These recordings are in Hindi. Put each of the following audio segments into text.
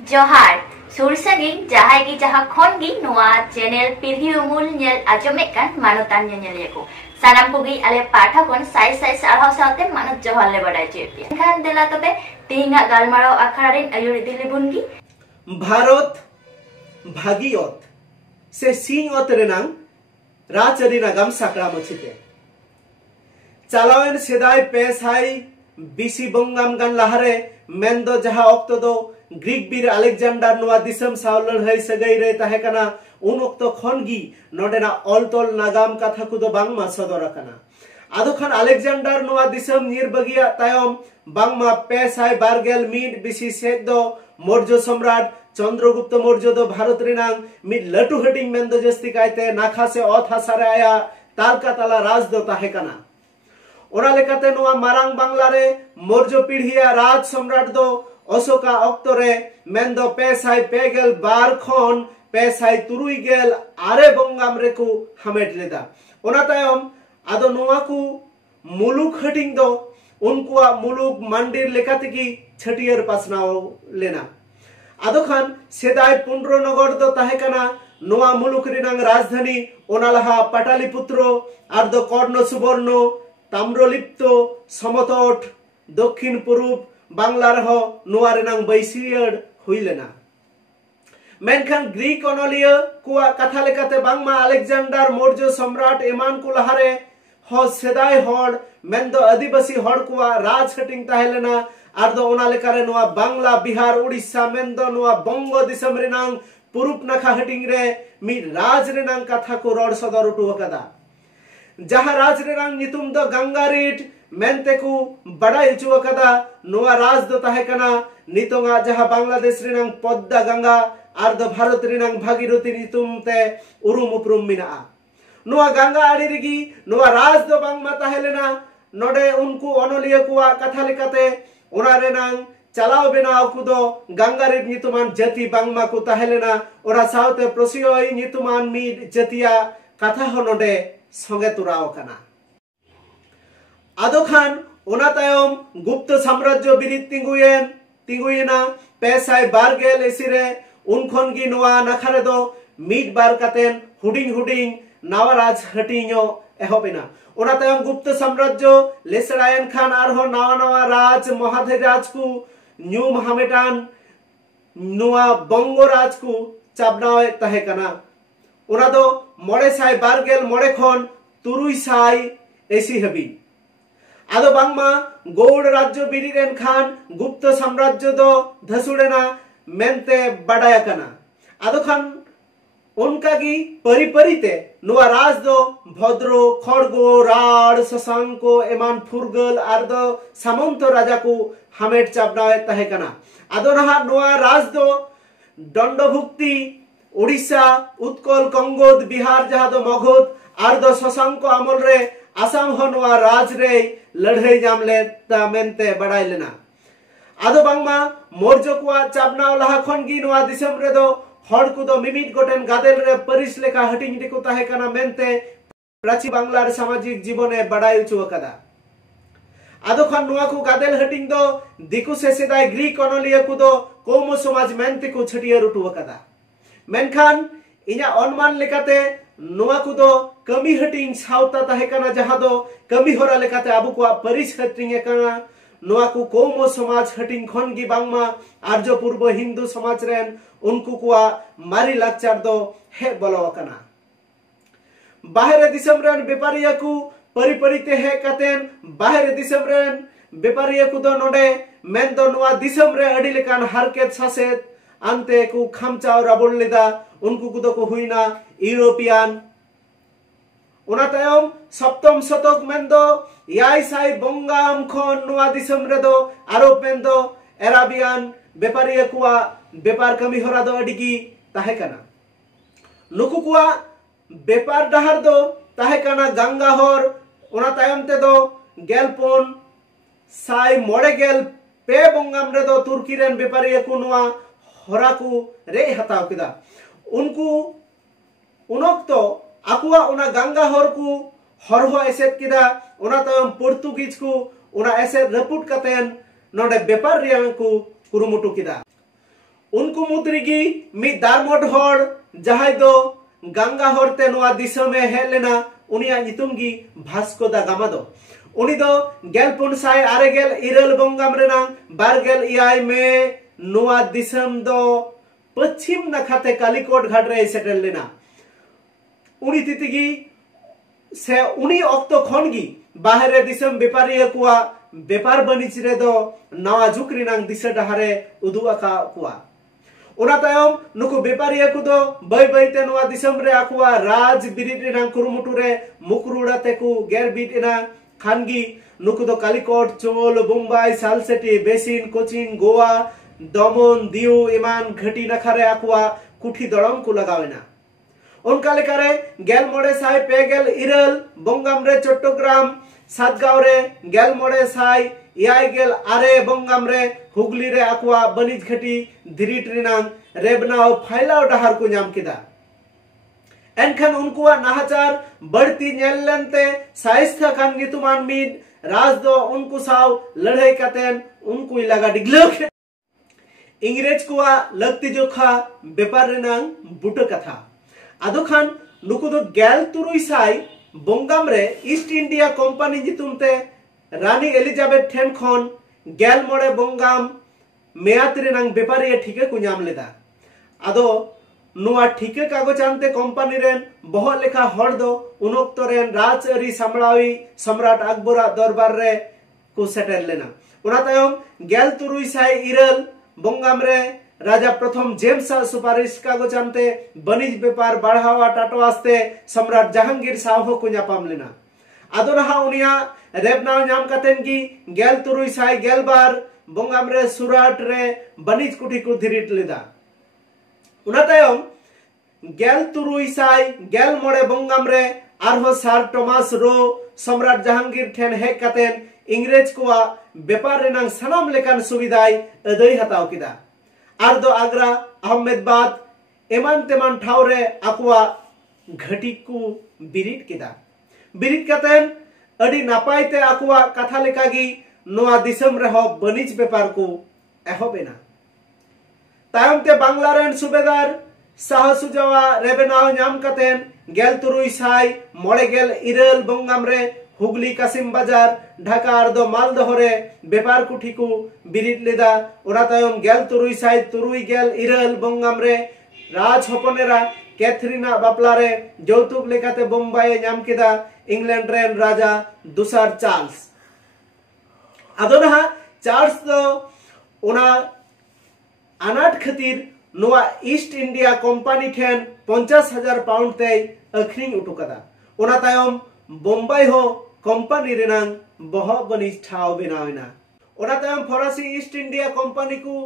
जोहार सुरसागिन जहां की जहां खन गी नोआ चैनल पीढ़ी उमुल नेल आजमे कान मानतान नेल को सानाम को गी आले पाठा कोन साइ साइ सारहाव साथे मानत जोहार ले बडाय चेपि खान देला तबे तिहिंगा गालमाराव आखड़ा रिन आयुर दिलिबुन गी भारत भागीयत से सिंगत रेनां राजआरि नागाम साकरा मचिते चालावेन सेदाय पेसाई बिसी बंगाम गान लाहारे मेंदो जहा ऑक्तो दो ग्रीक बीर अलेक्जेंडर नोआ दिसम साव लड़ाई सगाई रे ताहेकना उन ऑक्तो खनगी नोडेना ऑलतोल नागाम कथा कुदो बांगमा सदर कना आदो खान अलेक्जेंडर नोआ दिसम निर्बगिया तायम बांगमा पेसाई बारगेल मीड बिसी सेद दो मौर्य सम्राट चंद्रगुप्त मौर्य दो भारत रिनांग मिड लटू हटिंग मेंदो जस्ती कायते नाखा से ऑथ हासारे आया तालका ताला राज दो ताहेकना ओना लेकाते नोआ मारांग बांग्ला रे मौर्य पीढ़िया राज सम्राट दो अशोका अक्तरे मेंदो पेसाई पेगेल बार खन पेसाई तुरुईगेल आरे बंगाम रेकु हमेट लेदा ओना तायम आदो नोआ को मुलुक हटिंग दो उनकुआ मुलुक मंदिर लेकाते की छटियर पासनाओ लेना आदो खान सेदाय पुंड्रो नगर दो ताहेकना नोआ मुलुक रिनांग राजधानी ओनालाहा पाटालीपुत्र आर दो कर्ण सुवर्ण ताम्रलिप्त समतट दक्षिण पूर्व बांग्ला रहो नोआ रेनांग बैसियड हुइलेना मेनखान ग्रीक अनलिया कुआ कथा लेकाते बांगमा अलेक्जेंडर मौर्य सम्राट एमान को लहारे हो सेदाय हड़ मेंदो आदिवासी हड़ कुआ राज हटिंग ताहेलेना आर दो ओना लेकारे नोआ बांग्ला बिहार उड़ीसा मेंदो नोआ बंगो दिसम रेनांग पूर्व नाखा हटिंग रे मी राज रेनांग कथा को रोड सदर उठु कदा जहा राज रेनांग नितुम दो गंगारीट मेनते को बड़ा इचुआ कदा नोआ राज दो ताहेकना नितोंगा जहा बांग्लादेश रेनांग पद्दा गंगा आर दो भारत रेनांग भागीरथी नितुम ते उरुम उपरुम मिना नोआ गंगा आड़ी रिगी नोआ राज दो बांगमा ताहेलेना नोडे उनको अनलिया कुआ कथा लेकाते ओना रेनांग चलाव बेनाव कुदो गंगारीट नितुमान जाति बांगमा को ताहेलेना ओरा सावते प्रसियोई नितुमान मी जातिया कथा हो नोडे संगे तुराव कना आदो खान ओना तायम गुप्त साम्राज्य बिरित तिंगुयेना पेसाई बारगेल एसिरे उनखन गी नोआ नाखारे दो मीट बार कातेन हुडिंग हुडिंग नावाराज हटिङो एहोबेना ओना तायम गुप्त साम्राज्य लेसरायन खान आरहो नावा नावा राज महाधीराज को न्यूम हामेटान नोआ बंगो राज को चाबनावे ताहेकना ओना दो मोड़े साई बारगेल मोड़े खन तुरुई साई एसी हबी आदो बांगमा गौड़ राज्य बिरिरेन खान गुप्त साम्राज्य दो धसुड़ेना मेनते बडाया कना आदो खान उनका की परिपरिते नोआ राज दो भद्रो खड़गो राड शशांको एमान फुरगल आर दो सामंत राजा को हमेट चाबनावे ताहेकना आदो नहा नोआ राज दो दंडभुक्ति उड़ीसा उत्कल कंगोद बिहार जहा दो मगध आर दो शशांको अमल रे आसाम हनवा राज रे लड़ाई जामले ता मेनते बड़ाई लेना आदो बांगमा मौर्य कुआ चाबनाव लाहा खन गी नवा दिसम रे दो हड़ को दो मिमिट गोटेन गादेल रे परिस लेखा हटिंग दिको ताहेकना मेनते प्राची बांग्ला रे सामाजिक जीवने बड़ाई उचु कदा आदो खान नवा को गादेल हटिंग दो दिकु से सेदाय ग्रीक अनलिया को दो कोमो समाज मेनते को छटिया रुटु कदा मेनखान इना अनुमान लेकाते नोआ को दो कमी हटिंग सावता ताहेकना जहा दो कमी होरा लेकाते आबु को परिस हटिंग एकना नोआ को कोमो समाज हटिंग खन गी बांगमा आर्य पूर्व हिंदू समाज रेन उनको कुआ मारी लाचार दो हे बोलो कना बाहर दिसम रेन व्यापारिया को परिपरिते हे कतेन बाहर दिसम रेन व्यापारिया को दो नोडे मेन दो नोआ दिसम रे अडी लेकान हारकेत सासेत अंते को खामचाव राबुल लेदा उनको कुदो को हुईना यूरोपियन ओना तायम सप्तम शतक मेंदो याई साई बंगाम खन नोआ दिसम रे दो आरोप मेंदो एराबियन व्यापारी कुआ व्यापार कमी होरा दो अडिगी ताहेकना नुकु कुआ व्यापार डहार दो ताहेकना गंगा होर ओना तायम ते दो गेलपोन साई मोड़े गेल पे बंगाम रे दो तुर्की रेन व्यापारी को नोआ होरा को रे हताव किदा उनको उनक्तो आकुआ उना गंगा हर को हरहो एसेट किदा उना तायम पोर्तुगीज को उना एसेट रपुट कतेन नोडे व्यापार रियां को कुरुमुटु किदा उनको मुद्रिगी मी दारमोड हर जहां दो गंगा हरते नोआ दिसमे हेज लेना उनिया नितुम गी भास्को दा गामा दो उनी दो गेलपुन साय आरेगेल इरल बंगाम रेना बारगेल इयाय में नोआ दिसम दो पश्चिम नखाते कालीकोट घाट रे सेटल लेना उनी तितिगी से उनी ऑक्तो खनगी बाहरे दिसम व्यापारी कुआ व्यापार बनिज रे दो नवा जुकरी नांग दिशा डहारे उदुआ का कुआ उना तायम नुकु व्यापारी को दो बै बैते नवा दिसम रे आकुआ राज बिरिद रे नांग कुरुमुटु रे मुकरुड़ा ते को गेर बिद इना खानगी नुकु दो कालीकोट चोल मुंबई सालसेटी बेसिन कोचिन गोवा दमन दिउ इमान घटी नखारे आकुआ कुठी दड़म को लगावेना उनका लेकारे गेल मोड़े साय पेगेल इरल बंगाम रे चट्टग्राम सातगांव रे गेल मोड़े साय इयाय गेल आरे बंगाम रे हुगली रे आकुआ बनिज घटी धिरिट रिनांग रेबनाव फाइलाव डहार को नाम किदा एनखान उनकुआ नाहाचार बढ़ती नेल लेनते साइस्था खान नितुमान मीद राज दो उनको साव लड़ाई कातेन उनको लगा डिगलक इंग्रेज कुआ लगती जोखा व्यापार रिनांग बुट कथा आदो खान नुकु दो गेल तुरुई साय बंगाम रे ईस्ट इंडिया कंपनी जितुमते रानी एलिजाबेथ ठेन खन गेल मोड़े बंगाम मेयात रेनांग व्यापारी ठीके को नाम लेदा आदो नुआ ठीके कागज आनते कंपनी रेन बहुत लेखा हर दो उनोक्तो रेन राजअरी सामलावी सम्राट अकबर दरबार रे को सेटल लेना उना तायम गेल तुरुई साय इरल बंगाम रे राजा प्रथम जेम्स सुपारिश कागज आनते बनिज व्यापार बढ़ावा टाटो आस्ते सम्राट जहांगीर साहो को नापाम लेना आदो नहा उनिया रेबनाव नाम कातेन की गेल तुरुई साय गेल बार बंगाम रे सुराट रे बनिज कुठी को धिरिट लेदा उना तायम गेल तुरुई साय गेल मोड़े बंगाम रे आरहो सार टोमास रो सम्राट जहांगीर ठेन हेक कातेन इंग्रेज कुआ व्यापार रेनांग सनाम लेकान सुविधाय अदई हताव किदा आर दो आगरा अहमदाबाद एमान तेमान ठाव रे आकुआ घटी को बिरिट किदा बिरिट कातेन अडी नापाय ते आकुआ कथा लेकागी नोआ दिसम रे हो बनिज व्यापार को एहोबेना तायम ते बांग्ला रेन सुबेदार शाह सुजावा रेबेनाव नाम कातेन गेल तुरुई साय मोड़े गेल इरल बंगाम रे हुगली कासिम बाजार ढाका और दो मालदह रे व्यापार कुठी को बिरिट लेदा ओरा तायम गेल तुरुई साय तुरुई गेल इरल बंगाम रे राज हपनेरा कैथरीना बापला रे जौतुक लेकाते बम्बाई नाम किदा इंग्लैंड रेन राजा दुसार चार्ल्स आदोना चार्ल्स दो ओना अनाट खतीर नोआ ईस्ट इंडिया कंपनी ठेन 50,000 पाउंड ते अखरिंग उटुकदा ओना तायम बम्बाई हो कंपनी रेनांग बहुत बनिज ठाव बेनावेना ओना तायम फरासी ईस्ट इंडिया कंपनी को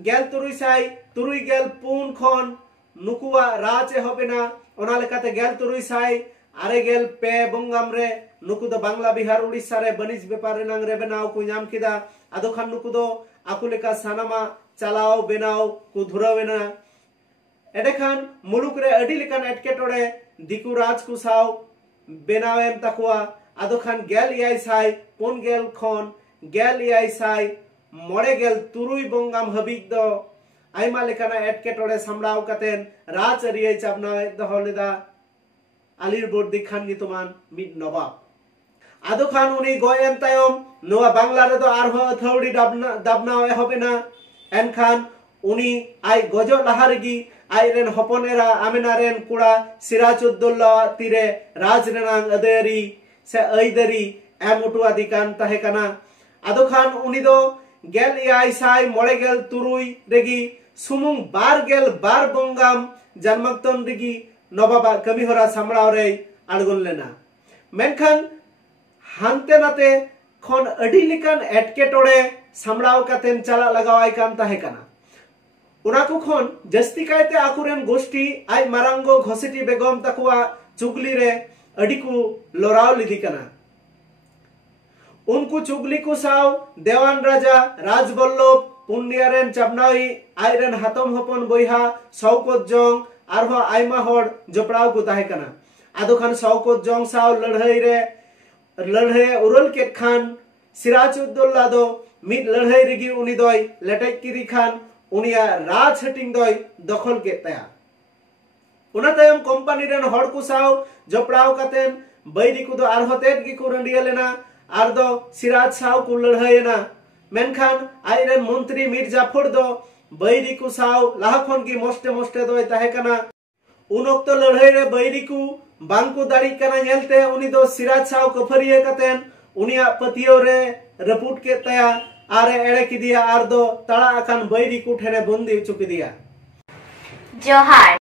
गेल तुरुई साय तुरुई गेल पुन खन नुकुआ राज होबेना ओना लेकाते गेल तुरुई साय आरे गेल पे बंगाम रे नुकु दो बांग्ला बिहार उड़ीसा रे बनिज व्यापार रेनांग रे बेनाव को नाम किदा आदो खान नुकु दो आकु लेका सानामा चलाओ बेनाव को धुरावेना एडे खान मुलुक रे अडी लेकान एटकेटोड़े दिकु राज को साव बेनावेम तकुआ आदो खान गेल इयाय साय पुन गेल खन गेल इयाय साय मोड़े गेल तुरुई बंगाम हबिक दो आयमा लेकाना एटकेटोड़े सामलाव कातेन राज अरियै चाबनावे दहो लेदा आलिर बोर्दी खान नितुमान मिद नवाब आदो खान उनी गोयन तायम नोआ बांग्ला रे दो आरहो अथौड़ी दाबनाव एहोबेना एन खान उनी आय गजो लाहारगी आयरेन हपनेरा आमेनारेन कुड़ा सिराजुद्दौला तीरे राज रेनांग अदेरी से ऐदरी एम उटुआ दिकान ताहे काना आदो खान उनी दो गेल इयाय साय मोड़े गेल तुरुई रेगी सुमुंग बार बंगाम जन्मक्तन रेगी नबाबा कमी होरा सामलाव रे आड़गोन लेना मेनखान हानते नाते खन अडी लेकान एटकेटोड़े सामलाव कातेन चला लगावाय कान ताहे काना उना को खन जस्ती कायते आकुरेन गोष्ठी आय मारांगो घोसेटी बेगम तकुआ चुगली रे अडी को लोराव लिदी कना उनको चुगली को साव देवान राजा राजबल्लभ पुन्यारेन चाबनाई आयरेन हातम हपन बोइहा सौकत जंग आरहो आयमा हर जपड़ाव को ताहे कना आदो खान सौकत जंग साव लड़ाई उरल केट खान सिराजुद्दौला दो मिद लड़ाई रेगी उनी दोय लेटेक किदी खान उनिया राज हटिंग दोय दखल के तया उना तायम कंपनी रन हड़ को साव जपड़ाव कातेन बैरी को दो आरहो तेट गी को रंडिया लेना आर दो सिराज साव को लड़ायना मेनखान आइरन मंत्री मीर जाफर दो बैरी को साव लाहखन की मस्ते मस्ते दोय ताहे कना उन वक्त लड़ाई रे बैरी को बांको दाड़ी कना नेलते उनी दो सिराज साव कफरिया कातेन उनिया पतियो रे रपुट के तया आरे एड़े की दिया आर दो तड़ा अकान बैरी को ठेने बंदी चुकी दिया। जोहार।